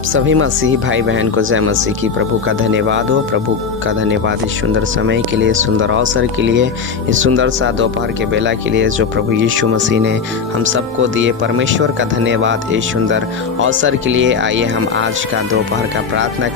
आप सभी मसीही भाई बहन को जय मसीह की। प्रभु का धन्यवाद हो, प्रभु का धन्यवाद इस सुंदर समय के लिए, सुंदर अवसर के लिए, इस सुंदर सा दोपहर के बेला के लिए जो प्रभु यीशु मसीह ने हम सबको दिए। परमेश्वर का धन्यवाद इस सुंदर अवसर के लिए। आइए हम आज का दोपहर का प्रार्थना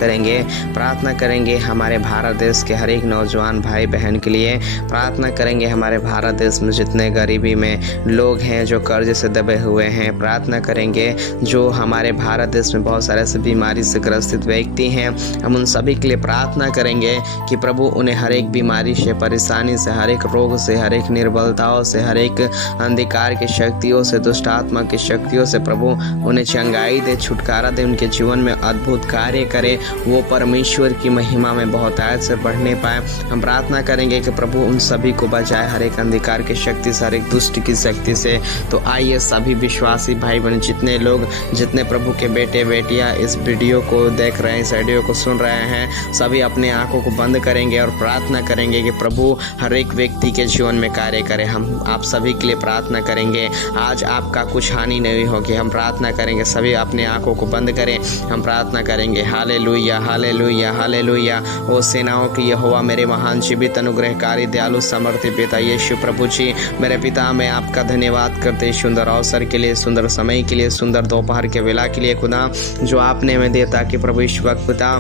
करेंगे हमारे भारत देश के हर एक नौजवान भाई बहन के लिए। प्रार्थना करेंगे हमारे भारत देश में जितने गरीबी में लोग हैं, जो कर्ज से दबे हुए हैं। प्रार्थना करेंगे जो हमारे भारत देश में बहुत सारे से बीमारी से ग्रसित व्यक्ति हैं, हम उन सभी के लिए प्रार्थना करेंगे कि प्रभु उन्हें हर एक बीमारी से, परेशानी से, हर एक रोग से, हर एक निर्बलताओं से, हर एक अंधकार की शक्तियों से, दुष्ट आत्मा की शक्तियों से प्रभु उन्हें चंगाई दे, छुटकारा दे, उनके जीवन में अद्भुत कार्य करे, वो परमेश्वर की महिमा में बहुतायत से बढ़ने पाए। हम प्रार्थना करेंगे कि प्रभु उन सभी को बचाए हर एक अंधकार की शक्ति से, हर एक दुष्ट की शक्ति से। तो आइए सभी विश्वासी भाई बहन, जितने लोग, जितने प्रभु के बेटे बेटियां इस वीडियो को देख रहे हैं, इस ऑडियो को सुन रहे हैं, सभी अपने आंखों को बंद करेंगे और प्रार्थना करेंगे कि प्रभु हर एक व्यक्ति के जीवन में कार्य करे। हम आप सभी के लिए प्रार्थना करेंगे, आज आपका कुछ हानि नहीं होगी। हम प्रार्थना करेंगे, सभी अपने आंखों को बंद करें, हम प्रार्थना करेंगे। Hallelujah, hallelujah, hallelujah. ओ सेनाओं की यहोवा, मेरे महान जीवित अनुग्रहकारी दयालु समर्थी पिता यीशु प्रभु जी, मेरे पिता, मैं आपका धन्यवाद करते सुंदर अवसर के लिए, सुंदर समय के लिए, सुंदर दोपहर के वेला के लिए खुदा, जो आपने हमें दिया ताकि प्रभु ईश्वर पिता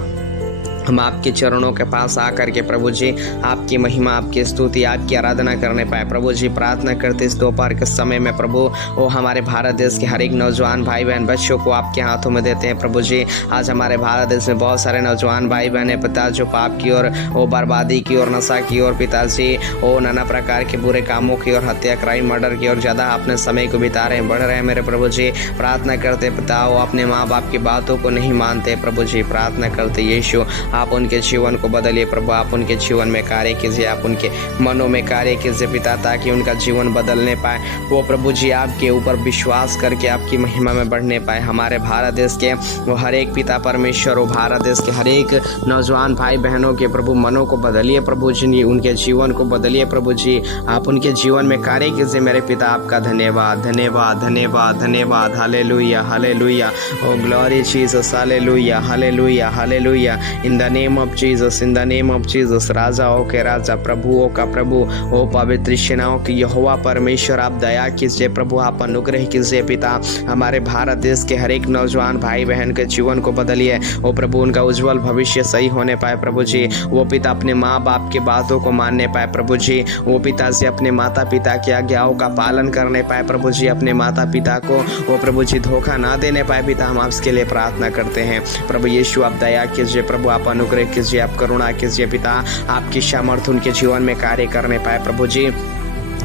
हम आपके चरणों के पास आकर के प्रभु जी आपकी महिमा, आपकी स्तुति, आपकी आराधना करने पाए। प्रभु जी प्रार्थना करते इस दोपहर के समय में प्रभु वो हमारे भारत देश के हर एक नौजवान भाई बहन बच्चों को आपके हाथों में देते हैं। प्रभु जी आज हमारे भारत देश में बहुत सारे नौजवान भाई बहन है पिता, जो पाप की ओर, वो बर्बादी की ओर, नशा की ओर पिताजी, वो नाना प्रकार के बुरे कामों की ओर, हत्या, क्राइम, मर्डर की ओर ज़्यादा अपने समय को बिता रहे हैं, बढ़ रहे हैं। मेरे प्रभु जी प्रार्थना करते पिता, वो अपने माँ बाप की बातों को नहीं मानते। प्रभु जी प्रार्थना करते यीशु आप उनके जीवन को बदलिए प्रभु, आप उनके जीवन में कार्य कीजिए, आप उनके मनों में कार्य कीजिए पिता, ताकि उनका जीवन बदलने पाए। वो प्रभु जी आपके ऊपर विश्वास करके आपकी महिमा में बढ़ने पाए। हमारे भारत देश के वो हर एक पिता परमेश्वर, वो भारत देश के हर एक नौजवान भाई बहनों के प्रभु मनों को बदलिए प्रभु जी, उनके जीवन को बदलिए प्रभु जी, आप उनके जीवन में कार्य कीजिए। मेरे पिता आपका धन्यवाद, धन्यवाद, धन्यवाद, धन्यवाद। Hallelujah, hallelujah. Oh glory Jesus, hallelujah, hallelujah, hallelujah. In the name of Jesus, in the name of Jesus. राजाओं के राजा, प्रभुओं का प्रभु, ओ पवित्र सेनाओं की यहोवा परमेश्वर, आप दया कीजिए प्रभु, आप अनुग्रह कीजिए पिता। हमारे भारत देश के हर एक नौजवान भाई बहन के जीवन को बदलिए, ओ प्रभु उनका उज्जवल भविष्य सही होने पाए प्रभु जी। वो पिता अपने माँ बाप की बातों को मानने पाए प्रभु जी। वो पिता से अपने माता पिता की आज्ञाओं का पालन करने पाए प्रभु जी। अपने माता पिता को वो प्रभु जी धोखा ना देने पाए पिता, हम आपके लिए प्रार्थना करते हैं। प्रभु यीशु आप दया कीजिए प्रभु, आप अनुग्रह कीजिए, आप करुणा कीजिए पिता, आपकी सामर्थ्य उनके जीवन में कार्य करने पाए प्रभु जी।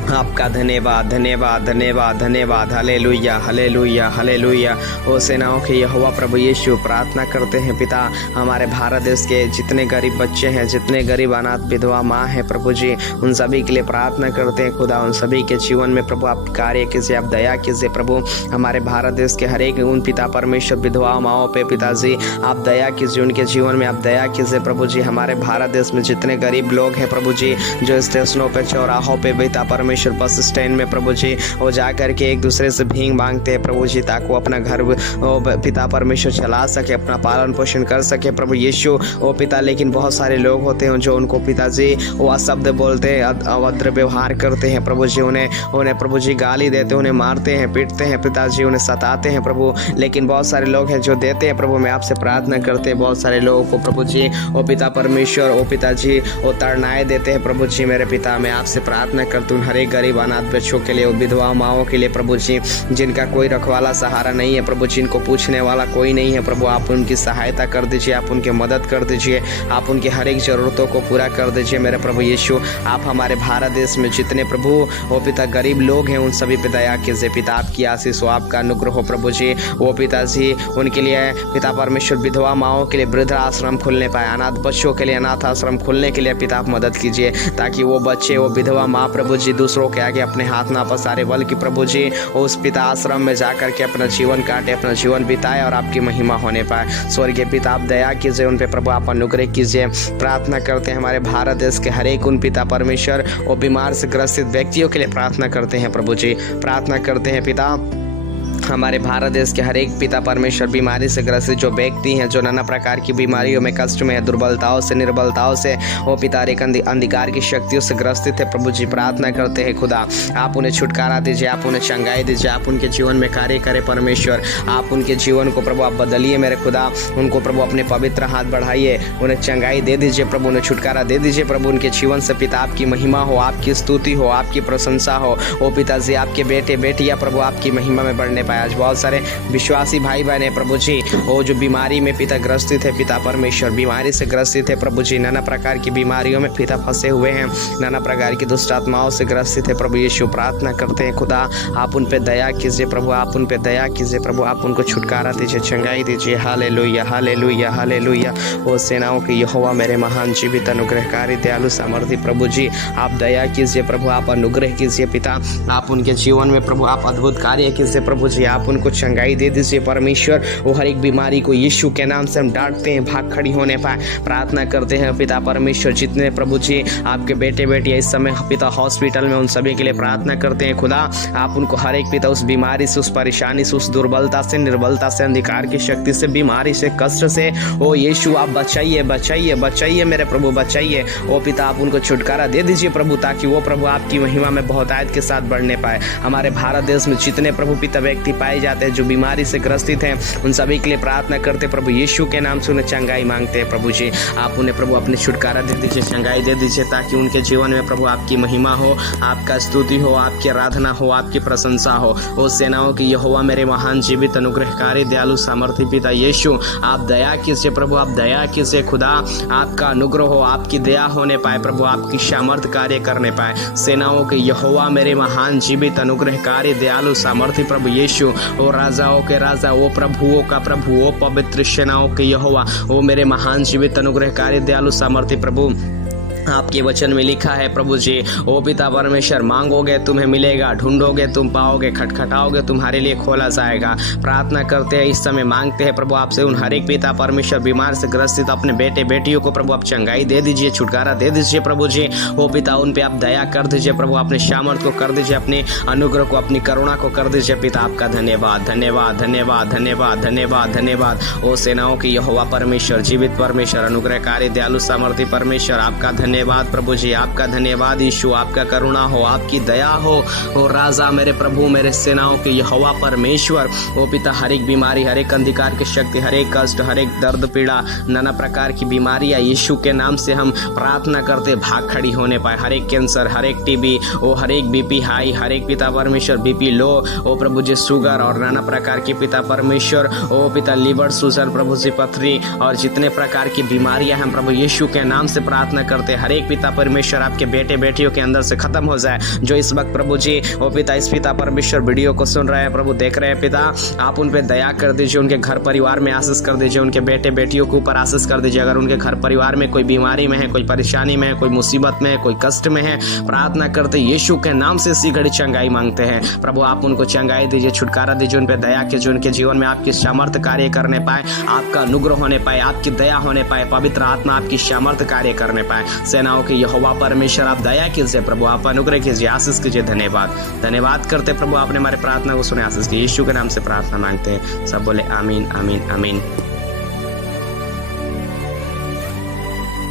आपका धन्यवाद, धन्यवाद, धन्यवाद, धन्यवाद। Hallelujah, hallelujah, hallelujah. ओ सेनाओं के यहोवा प्रभु यीशु प्रार्थना करते हैं पिता, हमारे भारत देश के जितने गरीब बच्चे हैं, जितने गरीब अनाथ विधवा माँ है प्रभु जी, उन सभी के लिए प्रार्थना करते हैं खुदा, उन सभी के जीवन में प्रभु आप कार्य कीजिए, आप दया कीजिए प्रभु। हमारे भारत देश के हर एक उन पिता परमेश्वर विधवा माओं पे पिताजी आप दया कीजिए, उनके जीवन में आप दया कीजिए प्रभु जी। हमारे भारत देश में जितने गरीब लोग हैं प्रभु जी, जो स्टेशनों पे, चौराहों पे पिता परमेश्वर, बस स्टैंड में प्रभु जी वो जा करके एक दूसरे से भीख मांगते हैं प्रभु जी, ताकि वो अपना घर पिता परमेश्वर चला सके, अपना पालन पोषण कर सके प्रभु यीशु ओ पिता। लेकिन बहुत सारे लोग होते हैं जो उनको पिताजी वो अशब्द बोलते हैं, अभद्र व्यवहार करते हैं प्रभु जी, उन्हें प्रभु जी गाली देते हैं, उन्हें मारते हैं, पीटते हैं पिताजी, उन्हें सताते हैं प्रभु। लेकिन बहुत सारे लोग हैं जो देते हैं प्रभु, मैं आपसे प्रार्थना करते हैं बहुत सारे लोगों को प्रभु जी ओ पिता परमेश्वर, ओ पिताजी वो ताड़नाएं देते हैं प्रभु जी। मेरे पिता मैं आपसे प्रार्थना करता हूँ हर एक गरीब अनाथ बच्चों के लिए, विधवा माओं के लिए प्रभु जी, जिनका कोई रखवाला सहारा नहीं है प्रभु जी, इनको पूछने वाला कोई नहीं है प्रभु, आप उनकी सहायता कर दीजिए, आप उनकी मदद कर दीजिए, आप उनकी हर एक जरूरतों को पूरा कर दीजिए मेरे प्रभु यीशु। आप हमारे भारत देश में जितने प्रभु वो पिता गरीब लोग हैं, उन सभी पे दया कीजिए पिता, आपकी आशीष हो, आपका अनुग्रह हो प्रभु जी। वो पिताजी उनके लिए पिता परमेश्वर विधवा माओं के लिए वृद्ध आश्रम खुलने पाए, अनाथ बच्चों के लिए अनाथ आश्रम खुलने के लिए पिता आप मदद कीजिए, ताकि वो बच्चे, वो विधवा माँ प्रभु जी दूसरों के आगे अपने हाथ ना पसारे, बल्कि प्रभु जी उस पिता आश्रम में जाकर के अपना जीवन काटे, अपना जीवन बिताए और आपकी महिमा होने पाए। स्वर्गीय पिता आप दया कीजिए उन पे प्रभु, आप अनुग्रह कीजिए। प्रार्थना करते हैं हमारे भारत देश के हर एक उन पिता परमेश्वर और बीमार से ग्रसित व्यक्तियों के लिए प्रार्थना करते हैं प्रभु जी, प्रार्थना करते हैं पिता हमारे भारत देश के हर एक पिता परमेश्वर बीमारी से ग्रसित जो व्यक्ति हैं, जो नाना प्रकार की बीमारियों में, कष्ट में, दुर्बलताओं से, निर्बलताओं से, वो पिता एक अंधकार की शक्तियों से ग्रसित है प्रभु जी, प्रार्थना करते हैं खुदा आप उन्हें छुटकारा दीजिए, आप उन्हें चंगाई दीजिए, आप उनके जीवन में कार्य करें परमेश्वर, आप उनके जीवन को प्रभु आप बदलिए मेरे खुदा, उनको प्रभु अपने पवित्र हाथ बढ़ाइए, उन्हें चंगाई दे दीजिए प्रभु, उन्हें छुटकारा दे दीजिए प्रभु, उनके जीवन से पिता आपकी महिमा हो, आपकी स्तुति हो, आपकी प्रशंसा हो। ओ पिताजी आपके बेटे बेटियां प्रभु आपकी महिमा में बढ़ने पाए। आज बहुत सारे विश्वासी भाई बहन है प्रभु जी, वो जो बीमारी में पिता ग्रसित है, पिता परमेश्वर बीमारी से ग्रसित है प्रभु जी, नाना प्रकार की बीमारियों में पिता फंसे हुए हैं, नाना प्रकार की दुष्ट आत्माओं से ग्रसित है प्रभु यीशु, प्रार्थना करते हैं खुदा आप उन पे दया कीजिए प्रभु, आप उन पे दया कीजिए प्रभु, आप उनको छुटकारा दीजिए, चंगाई दीजिए। Hallelujah hallelujah hallelujah. ओ सेनाओं के यहोवा मेरे महान जीवित अनुग्रहकारी दयालु सामर्थी प्रभु जी, आप दया कीजिए प्रभु, आप अनुग्रह कीजिए पिता, आप उनके जीवन में प्रभु आप अद्भुत कार्य कीजिए प्रभु जी, आप उनको चंगाई दे दीजिए परमेश्वर। वो हर एक बीमारी को यीशु के नाम से हम डांटते हैं, भाग खड़ी होने पाए, प्रार्थना करते हैं पिता परमेश्वर। जितने प्रभु जी आपके बेटे बेटियां इस समय पिता हॉस्पिटल में, उन सभी के लिए प्रार्थना करते हैं खुदा आप उनको हर एक पिता उस बीमारी से, उस परेशानी से, उस दुर्बलता से, निर्बलता से, अंधकार की शक्ति से, बीमारी से, कष्ट से, ओ यीशु आप बचाइए बचाइए बचाइए मेरे प्रभु बचाइए। ओ पिता आप उनको छुटकारा दे दीजिए प्रभु, ताकि वो प्रभु आपकी महिमा में बहुतायत के साथ बढ़ने पाए। हमारे भारत देश में जितने प्रभु पिता व्यक्ति पाए जाते हैं जो बीमारी से ग्रसित हैं, उन सभी के लिए प्रार्थना करते प्रभु यीशु के नाम से, उन्हें चंगाई मांगते हैं प्रभु जी, आप उन्हें प्रभु अपने छुटकारा दे दीजिए, चंगाई दे दीजिए, ताकि उनके जीवन में प्रभु आपकी महिमा हो, आपका स्तुति हो, आपकी आराधना हो, आपकी प्रशंसा हो। ओ सेनाओं की यहोवा मेरे महान जीवित अनुग्रहकारी दयालु सामर्थी पिता यीशु, आप दया कीजिए प्रभु, आप दया कीजिए खुदा, आपका अनुग्रह हो, आपकी दया होने पाए प्रभु, आपकी सामर्थ कार्य करने पाए। सेनाओं के यहोवा मेरे महान जीवित अनुग्रहकारी दयालु सामर्थी प्रभु यीशु, ओ राजाओं के राजा, ओ प्रभुओं का प्रभु, ओ पवित्र सेनाओं के यहोवा, ओ मेरे महान जीवित अनुग्रहकारी दयालु सामर्थी प्रभु, आपके वचन में लिखा है प्रभु जी, ओ पिता परमेश्वर मांगोगे तुम्हें मिलेगा, ढूंढोगे तुम पाओगे, खटखटाओगे तुम्हारे लिए खोला जाएगा। प्रार्थना करते हैं इस समय, मांगते हैं प्रभु आपसे, उन हर एक पिता परमेश्वर बीमार से ग्रसित अपने बेटे बेटियों को प्रभु आप चंगाई दे दीजिए, छुटकारा दे दीजिए प्रभु जी। ओ पिता उन पे आप दया कर दीजिए प्रभु, अपने सामर्थ को कर दीजिए, अपने अनुग्रह को, अपनी करुणा को कर दीजिए पिता। आपका धन्यवाद धन्यवाद धन्यवाद धन्यवाद धन्यवाद धन्यवाद। ओ सेनाओं की यहोवा परमेश्वर, जीवित परमेश्वर, अनुग्रहकारी दयालु सामर्थी परमेश्वर, आपका धन्यवाद प्रभु जी, आपका धन्यवाद यीशु, आपका करुणा हो, आपकी दया हो। ओ राजा मेरे प्रभु, मेरे सेनाओं के यहोवा परमेश्वर, ओ पिता हर एक बीमारी, हर एक अंधकार की शक्ति, हर एक कष्ट, हर एक दर्द पीड़ा, नाना प्रकार की बीमारियां यीशु के नाम से हम प्रार्थना करते भाग खड़ी होने पाए। हर एक कैंसर, हर एक टीबी, ओ हर एक बीपी हाई, हर एक पिता परमेश्वर बीपी लो, ओ प्रभु जी शुगर और नाना प्रकार की पिता परमेश्वर, ओ पिता लीवर सुगर प्रभु जी पथरी और जितने प्रकार की बीमारियां हम प्रभु यीशु के नाम से प्रार्थना करते हर एक पिता परमेश्वर आपके बेटे बेटियों के अंदर से खत्म हो जाए। जो इस वक्त प्रभु जी ओ पिता इस पिता परमेश्वर वीडियो को सुन रहे हैं प्रभु, देख रहे हैं पिता, आप उन पे दया कर दीजिए, उनके घर परिवार में आशीष कर दीजिए, उनके बेटे बेटियों के ऊपर आशीष कर दीजिए। अगर उनके घर परिवार में कोई बीमारी में है, कोई परेशानी में है, कोई मुसीबत में है, कोई कष्ट में है, प्रार्थना करते यीशु के नाम से इसी घड़ी चंगाई मांगते हैं प्रभु, आप उनको चंगाई दीजिए, छुटकारा दीजिए, उन पे दया कीजिए, उनके जीवन में आपकी सामर्थ्य कार्य करने पाए, आपका अनुग्रह होने पाए, आपकी दया होने पाए, पवित्र आत्मा आपकी सामर्थ्य कार्य करने पाए। सेनाओं के यहोवा परमेश्वर आप दया कीजिए प्रभु, आप अनुग्रह कीजिए, आशीष कीजिए। धन्यवाद धन्यवाद करते प्रभु, आपने हमारे प्रार्थना को सुने, आशीष की यीशु के नाम से प्रार्थना मांगते हैं। सब बोले आमीन आमीन आमीन।